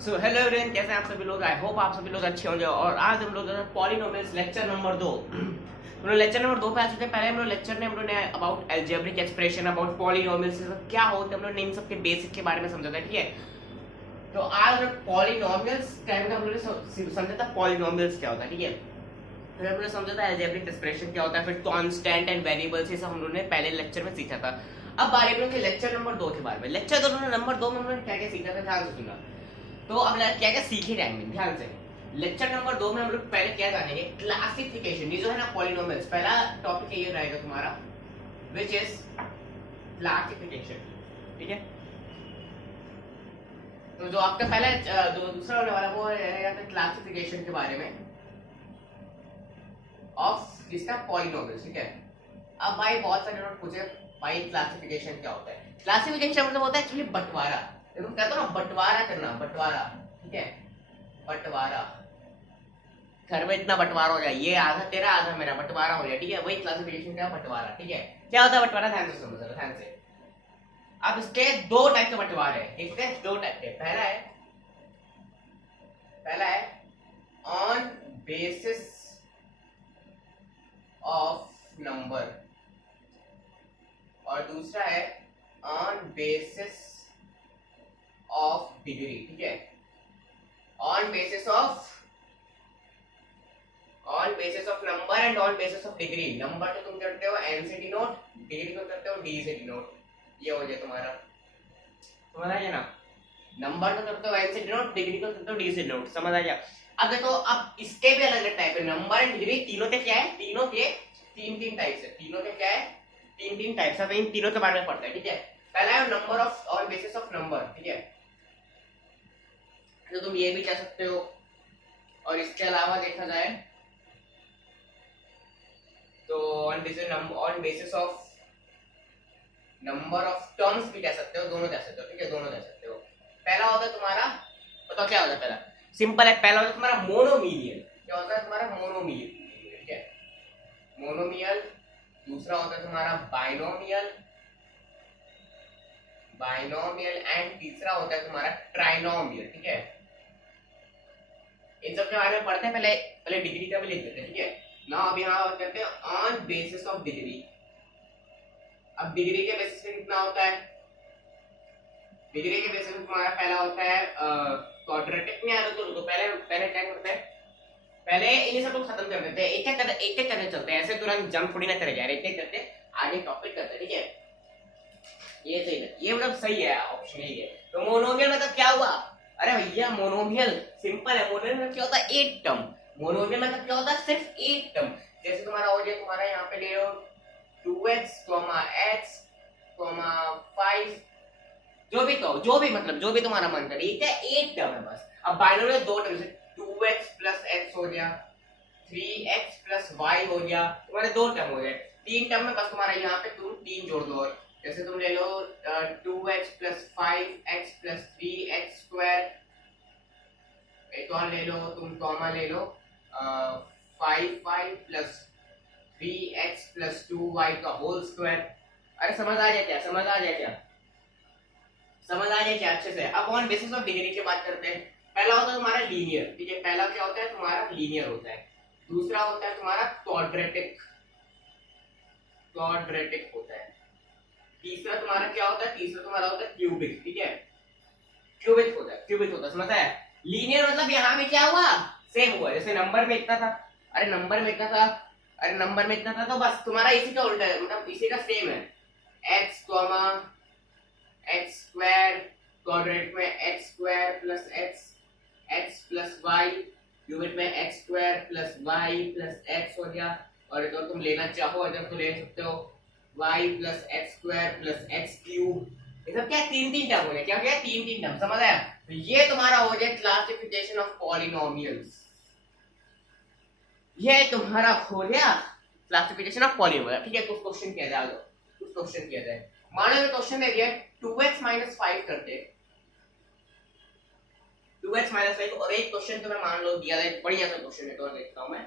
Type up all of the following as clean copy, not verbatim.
So hello everyone, कैसे हैं आप सभी लोग। आई होप आप सभी लोग अच्छे होंगे। और आज हम लोग पॉलिनोमियल्स लेक्चर नंबर 2 हम लोग लेक्चर नंबर 2 पे आ चुके हैं। पहले हम लोग लेक्चर में हम लोग ने about algebraic expression, about polynomials क्या होते हैं, हम लोग ने इन सब के बेसिक के बारे में समझा था। ठीक है, तो आज हम लोग पॉलिनोमियल्स क्या है, हम लोग ने समझा था पॉलिनोमियल्स क्या होता है। ठीक है, फिर हम लोग समझा था अलजेब्रिक एक्सप्रेशन क्या होता है, फिर कांस्टेंट एंड वेरिएबल्स, ये सब हम लोग ने पहले लेक्चर में सीखा था। अब बारी हम लोग के लेक्चर नंबर 2 के बारे में। लेक्चर नंबर 2 में हम लोग क्या क्या सीखा था, ध्यान से सुनना। तो अब क्या क्या सीखे जाएंगे, ध्यान से। लेक्चर नंबर 2 में हम लोग पहले क्या जानेंगे, क्लासिफिकेशन। ये जो है ना पॉलिनोमियल्स, पहला टॉपिक ये रहेगा तुम्हारा, विच इज क्लासिफिकेशन। ठीक है, तो जो आपका पहला जो दूसरा होने वाला वो रहेगा क्लासिफिकेशन के बारे में ऑफ इसका पॉलिनोमियल्स। ठीक है, अब भाई बहुत सारे लोग पूछे भाई क्लासिफिकेशन क्या होता है। क्लासिफिकेशन मतलब होता है एक्चुअली बंटवारा। देखो कहते हो ना बंटवारा करना, बंटवारा। ठीक है, बंटवारा, घर में इतना बंटवारा हो जाए, ये आधा तेरा आधा मेरा, बंटवारा हो जाए। ठीक है, वही क्लासिफिकेशन का बंटवारा। ठीक है, क्या होता है बंटवारा, ध्यान से सुनो जरा, ध्यान से। अब इसके दो टाइप के बंटवारे हैं, इसके दो टाइप के। पहला है ऑन बेसिस ऑफ नंबर, और दूसरा है ऑन बेसिस ऑफ डिग्री। ठीक है, on basis of number and on basis of degree. Number तो तुम करते हो एन से डिनोट, डिग्री को करते हो डी से डिनोट। ये हो जाए तुम्हारा, समझ आ गया ना। नंबर तो करते हो एन से डिनोट, डिग्री को करते हो डी से डिनोट, समझ आ गया। अब देखो, अब इसके भी अलग अलग टाइप है। नंबर एंड डिग्री तीनों के क्या है, तीनों के तीन टाइप्स है। तीनों के क्या है, तीन टाइप्स है। इन तीनों के बारे में पढ़ते हैं। ठीक है, पहला है number of on basis of number. ठीक है, तो तुम ये भी कह सकते हो, और इसके अलावा देखा जाए तो on basis of number of terms भी कह सकते हो, दोनों कह सकते हो। ठीक है, दोनों कह सकते हो। पहला होता है तुम्हारा, बताओ क्या होता है पहला, सिंपल है। पहला होता है तुम्हारा मोनोमियल। क्या होता है तुम्हारा, मोनोमियल। ठीक है, मोनोमियल। दूसरा होता है तुम्हारा बाइनोमियल, एंड तीसरा होता है तुम्हारा ट्राइनोमियल। ठीक है, इन सब के बारे में पढ़ते हैं। पहले पहले डिग्री का भी लिख देते हैं। ठीक है, नाउ अभी यहाँ बात करते हैं ऑन बेसिस ऑफ डिग्री। अब डिग्री के बेसिस पे कितना होता है, डिग्री के बेसिस पे तुम्हारा पहला होता है क्वाड्रेटिक में। आ तो पहले पहले क्या करते हैं, पहले इन्हीं सब को खत्म कर देते हैं, एक एक करने चलते हैं। ऐसे तुरंत जंप थोड़ी ना करे जा रहे, एक एक करते आगे टॉपिक करते हैं। ठीक है, ये सही है, ये मतलब सही है, ऑप्शन यही है। तो मोनोमियल मतलब क्या हुआ, अरे भैया मोनोमियल सिंपल है। मोनोमियल मतलब क्या होता है, एक टर्म। मोनोमियल मतलब क्या होता है, सिर्फ एक टर्म। जैसे तुम्हारा हो जाए, तुम्हारा यहाँ पे ले लो 2x, x, 5, जो भी मतलब जो भी तुम्हारा मन करे, ठीक है, एक टर्म है बस। अब बाइनोमियल दो टर्म से 2x प्लस x हो गया, 3x प्लस y हो गया, तुम्हारे दो टर्म हो गए। तीन टर्म में बस तुम्हारा यहाँ पे तुम तीन जोड़ दो। और जैसे तुम ले लो 2x plus 5x plus 3x square, एक और ले लो तुम, कॉमा ले लो 5y plus 3x plus 2y का होल स्क्वायर। अरे समझ आ जाए क्या, समझ आ जाए क्या, समझ आ जाए क्या अच्छे से। अब ऑन बेसिस ऑफ डिग्री की बात करते हैं। पहला होता है तुम्हारा लीनियर। ठीक है, पहला क्या होता है तुम्हारा, लीनियर होता है। दूसरा होता है तुम्हारा क्वाड्रेटिक, होता है। तीसरा तुम्हारा क्या होता है, तीसरा तुम्हारा होता है क्यूबिक। ठीक है, क्यूबिक होता है, समझ आया। लीनियर मतलब यहाँ पे क्या हुआ, सेम हुआ। जैसे नंबर में इतना था, अरे नंबर में इतना था, तो बस तुम्हारा इसी का उल्टा है, मतलब इसी का सेम है। x x स्क्वायर, क्वाड्रेटिक में x square plus x plus y, cubic में x square plus y plus x हो गया। और अगर तुम लेना चाहो अगर तो ले सकते हो y plus x square plus x cube. ये सब क्या, तीन टर्म हो गए। क्या क्या, तीन टर्म, समझ आया। तो ये तुम्हारा हो गया क्लासिफिकेशन ऑफ पॉलिनोमियल्स। ये तुम्हारा हो गया क्लासिफिकेशन ऑफ पॉलिनोमियल। ठीक है, कुछ क्वेश्चन किया जाए, मानो ये क्वेश्चन दे दिया 2x माइनस 5 करते, 2x माइनस 5, और एक क्वेश्चन तुम्हें मान लो दिया है, बढ़िया सा क्वेश्चन है, तो देखता हूं मैं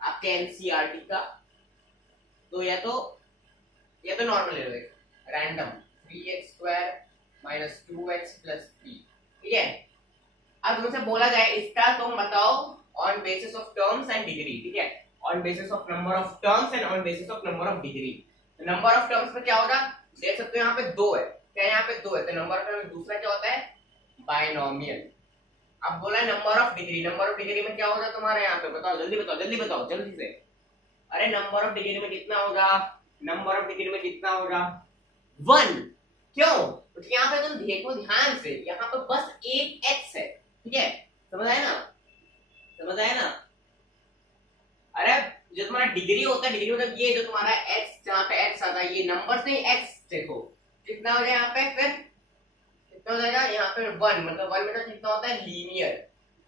आपके एनसीईआरटी का। तो या तो नॉर्मल ले लो, एक random 3x square minus 2x plus 3। ठीक है, अब तुमसे बोला जाए इसका तुम बताओ on basis of terms and degree, ठीक है, on basis of number of terms and on basis of number of degree. Number of terms में क्या होगा, देख सकते हो यहाँ पे 2 है, क्या यहाँ पे 2 है, तो नंबर ऑफ टर्म्स में दूसरा क्या होता है, बाइनोमियल। अब बोला number of degree, number of degree में क्या होगा तुम्हारे यहाँ पे, बताओ जल्दी बताओ, जल्दी बताओ, जल्दी से। अरे नंबर ऑफ डिग्री में कितना होगा, नंबर ऑफ डिग्री में कितना होगा 1। क्यों, क्योंकि यहाँ पे तुम देखो ध्यान से, यहाँ पे बस एक x है, ठीक है, समझ आया ना, समझ आया ना। अरे जो तुम्हारा डिग्री होता है, डिग्री मतलब ये जो तुम्हारा x, जहाँ पे x आता है, ये नंबर से x देखो कितना हो जाए यहाँ पे, फिर कितना हो जाएगा यहाँ पे 1, मतलब 1 मतलब कितना होता है लीनियर,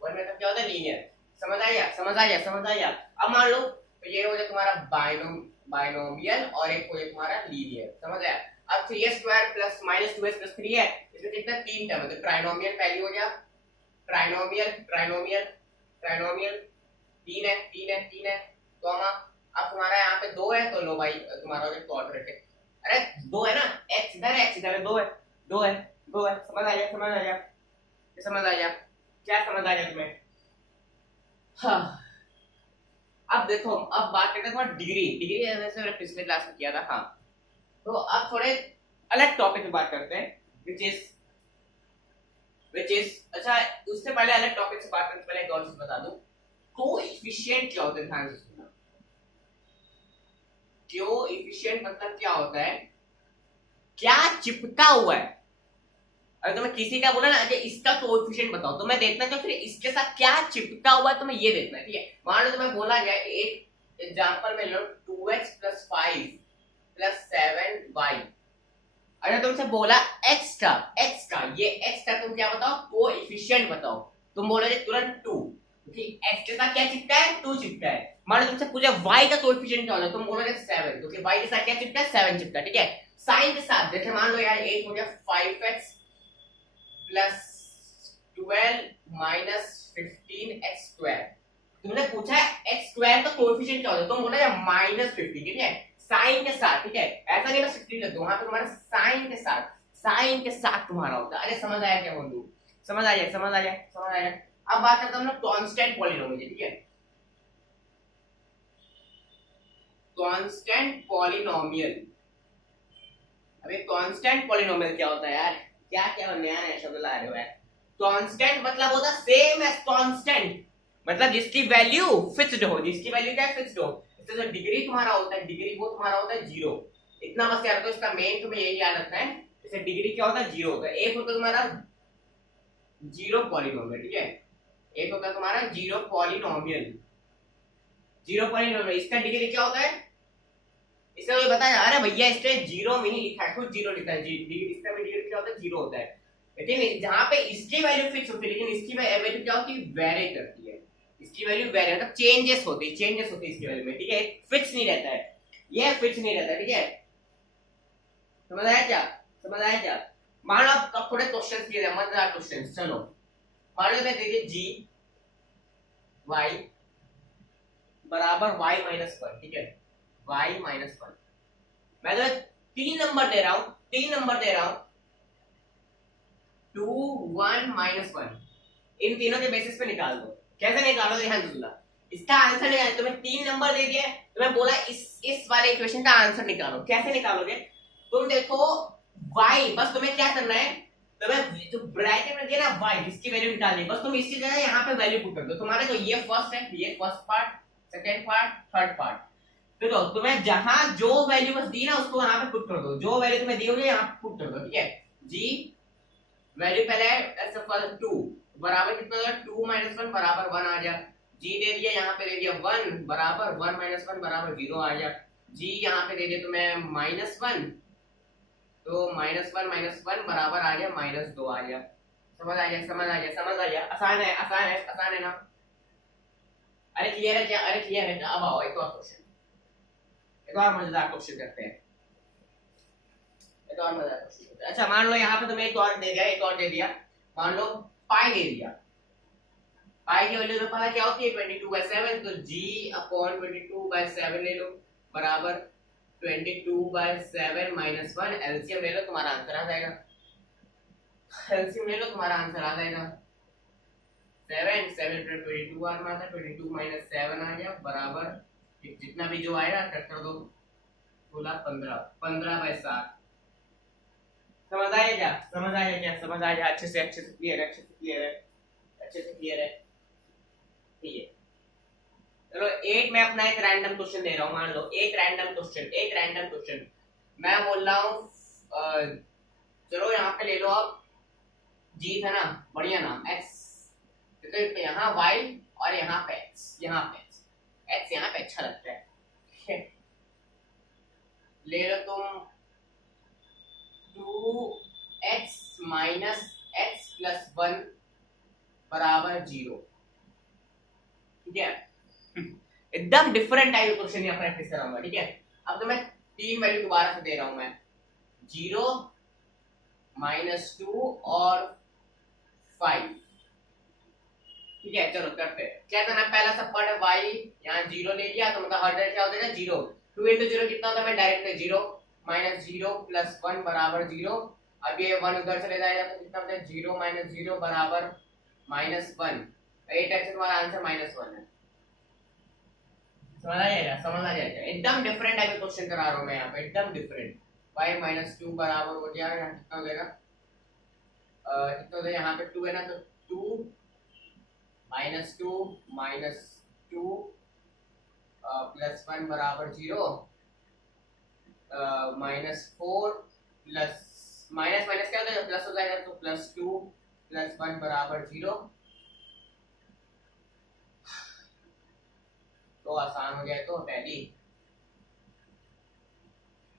1 मतलब क्या होता है लीनियर, समझ आया, समझ आया, समझ आया। अब मान लो तो ये हो जाए तुम्हारा बाइनोमियल और एक हो जाए तुम्हारा लीनियर, समझ आया। अब 3x² plus minus 2x plus 3 है, इसमें कितना 3 टर्म है, तो ट्राइनोमियल पहली हो गया, ट्राइनोमियल ट्राइनोमियल ट्राइनोमियल 3 है 3 है 3 है, तो अब तुम्हारा यहाँ पे 2 है, तो लो भाई तुम्हारा हो गया क्वाड्रेटिक। अरे 2 है ना, x इधर है, x इधर है, 2 है 2 है 2 है, समझ आ गया, समझ आ गया, समझ आ गया, क्या समझ आ गया तुम्हें। हाँ अब देखो, अब बात करते हैं थोड़ा डिग्री, डिग्री जैसे मैंने पिछले क्लास में किया था। हाँ तो अब थोड़े अलग टॉपिक पे बात करते हैं, which is अच्छा, उससे पहले अलग टॉपिक से बात करने से पहले एक और चीज बता दूं, कोएफिशिएंट क्या होता है, ध्यान से सुनना। कोएफिशिएंट मतलब क्या होता है, क्या चिपका हुआ है। अगर तुम्हें किसी का बोला ना कि इसका कोएफिशिएंट बताओ, तो मैं देखना तो फिर इसके साथ क्या चिपका हुआ है, तुम्हें ये देखना है, ठीक है। मान लो तुम्हें बोला गया, एक एग्जांपल में लो 2x + 5 + 7y, अगर तुमसे बोला x का ये x का तुम क्या बताओ, कोएफिशिएंट बताओ, तुम बोलोगे तुरंत 2, क्योंकि x के साथ क्या चिपका है, 2 चिपका है। मान लो तुमसे पूछा y का कोएफिशिएंट क्या होता है, तुम बोलोगे 7, क्योंकि y के साथ क्या चिपका है, 7 चिपका है, ठीक है। साइन के साथ जैसे मान लो यार एक हो गया 5x + 12 - 15x², तुमने पूछा है x² का कोएफिशिएंट क्या होता है, तुम बोलोगे -50, ठीक है, साइन के साथ, ठीक है, ऐसा नहीं मैं 15 लिख दूं, वहां पे तुम्हारा साइन के साथ तुम्हारा होता है। अरे समझ आया क्या बोल दूं, समझ आ जाए, समझ आ जाए, समझ आ जाए। अब बात करते हैं हम लोग कांस्टेंट पॉलिनोमियल, ठीक है, कांस्टेंट पॉलिनोमियल। अबे कांस्टेंट पॉलिनोमियल क्या होता है यार, क्या क्या नया नया शब्द ला रहे हो यार। कांस्टेंट मतलब होता है सेम एज कांस्टेंट, मतलब जिसकी वैल्यू फिक्स्ड हो, जिसकी वैल्यू क्या फिक्स्ड हो। इससे जो डिग्री तुम्हारा होता है, डिग्री वो तुम्हारा होता है 0, इतना बस याद रखो, इसका मेन तुम्हें यही याद रखना है। जैसे डिग्री क्या होता है, 0 होता है। एक होता है तुम्हारा 0 पॉलिनोमियल, ठीक है, एक होता है तुम्हारा 0 पॉलिनोमियल, 0 पॉलिनोमियल, इसका डिग्री क्या होता है, इसका कोई बताया, अरे भैया इसने 0 में ही लिखा है, खुद 0 लिखा है, इसका भी डिग्री क्या होता है, 0 होता है। लेकिन जहां पे इसकी वैल्यू फिक्स होती है, लेकिन इसकी वैल्यू क्या होती है, वेरी करती है, इसकी वैल्यू वेरी मतलब चेंजेस होती है इसकी वैल्यू में, ठीक है, फिक्स नहीं रहता है, ये फिक्स नहीं रहता, ठीक है, समझ आया क्या, समझ आया क्या। मान लो अब थोड़े क्वेश्चंस किए जाए, मजेदार क्वेश्चंस, चलो मान लो मैं दे दिए g y बराबर y - 1, ठीक है, y - 1, मैं तो 3 नंबर दे रहा हूं, 2 1 -1, इन तीनों के बेसिस पे निकाल दो। कैसे निकालो, ध्यान से सुनना, इसका आंसर निकाल, तुम्हें 3 नंबर दे दिए, तुम्हें बोला इस वाले इक्वेशन का आंसर निकालो, कैसे निकालोगे, तुम देखो y, बस तुम्हें क्या करना है, तुम्हें जो ब्रैकेट में दिया ना y, जिसकी वैल्यू निकालनी, बस तुम इसकी जगह यहाँ पे वैल्यू पुट कर दो। तुम्हारे तो ये फर्स्ट है, ये first part, second part, third part, तो तुम्हें जहां जो वैल्यू बस दी ना उसको यहाँ पे पुट कर दो, जो वैल्यू तुम्हें दी होगी यहाँ पे पुट कर दो, ठीक है। g वैल्यू पहले है 2 बराबर कितना होगा, 2 - 1 बराबर 1 आ गया, g दे दिया यहाँ पे, दे दिया 1 बराबर 1 - 1 बराबर 0 आ गया, g यहाँ पे दे दिया तुम्हें -1, तो -1 बराबर आ गया -2 आ गया, समझ आ गया, समझ आ गया, समझ आ गया, आसान है, आसान है, आसान है ना। अरे क्लियर है क्या, अरे क्लियर है क्या। अब आओ एक और क्वेश्चन, एक और मजेदार क्वेश्चन करते हैं, एक और मजेदार क्वेश्चन। अच्छा मान लो यहाँ पे तुम्हें एक और दे दिया, एक और दे दिया, मान लो पाई दे दिया, पाई की वैल्यू तुम्हें पता क्या होती है, 22/7, तो g/22/7 ले लो बराबर 22/7 - 1, एलसीएम ले लो, तुम्हारा आंसर आ जाएगा, एलसीएम ले लो, तुम्हारा आंसर आ जाएगा। 7 7 22 आ रहा था, 22 माइनस 7 आ गया बराबर जितना भी जो आएगा कट कर दो, 15 15/7। समझ आया क्या? समझ आया क्या? समझ आया? अच्छे से क्लियर है, अच्छे से क्लियर है, अच्छे से क्लियर है। ठीक है, चलो 8 में अपना एक रैंडम क्वेश्चन दे रहा हूं, मान लो एक रैंडम क्वेश्चन मैं बोल रहा हूं, चलो यहाँ पे ले लो आप, जीत है ना, बढ़िया नाम x, तो यहाँ y और यहाँ पे x, यहाँ पे अच्छा लगता है। ले लो तुम 2x माइनस x प्लस 1 बराबर 0। ठीक है, एकदम डिफरेंट टाइप का क्वेश्चन यहाँ प्रैक्टिस कराऊंगा। ठीक है, अब तो मैं 3 वैल्यू दोबारा से दे रहा हूं मैं, 0 -2 और 5। ठीक है, चलो करते हैं। क्या करना, पहला सब पार्ट है y, यहाँ 0 ले लिया तो मतलब हर जगह क्या हो जाएगा 0। 2 into 0 कितना होता है, मैं डायरेक्ट 0 -0 प्लस 1 बराबर 0। अब ये 1 उधर चले जाएगा तो कितना होता है, 0 - 0 बराबर -1। 8x से तुम्हारा आंसर -1 है। समझ आ जाएगा? समझ आ जाएगा? एकदम डिफरेंट टाइप का क्वेश्चन करा रहा हूं मैं यहाँ पे, एकदम डिफरेंट। y -2 बराबर हो गया, यहाँ कितना हो जाएगा, कितना हो जाएगा, यहाँ पे 2 है ना, तो 2 -2 प्लस 1 बराबर 0, -4 प्लस माइनस माइनस क्या होता है, प्लस हो जाएगा तो +2 प्लस 1 बराबर 0। तो आसान हो जाए तो पहली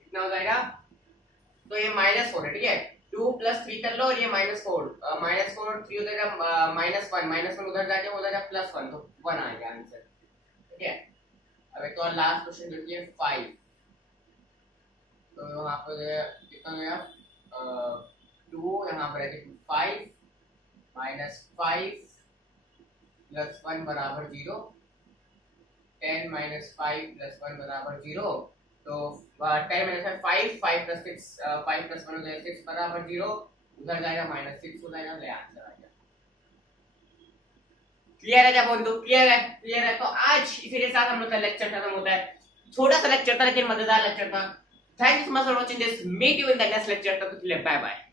कितना हो जाएगा, तो ये -4 है। ठीक है, 2 + 3 कर लो और ये -4 और 3 हो जाएगा -1 उधर जाके हो जाएगा +1, तो 1 आएगा आंसर। ठीक है, अब एक और लास्ट क्वेश्चन देखिए 5। तो वहां पर कितना हो गया, 2 यहाँ पर है 5 -5 प्लस 1 बराबर 0, 10 - 5 प्लस 1 बराबर 0। तो 10 - 5 5 + 6 5 + 1 हो जाएगा 6 बराबर 0, उधर जाएगा -6 हो जाएगा, तो आंसर आ गया। क्लियर है क्या बंधु? क्लियर है? क्लियर है। तो आज इसी के साथ हम लोग का लेक्चर खत्म होता है। छोटा सा लेक्चर था लेकिन मजेदार लेक्चर था। Thanks so much for watching this, meet you in the next lecture, तब तक के लिए बाय बाय।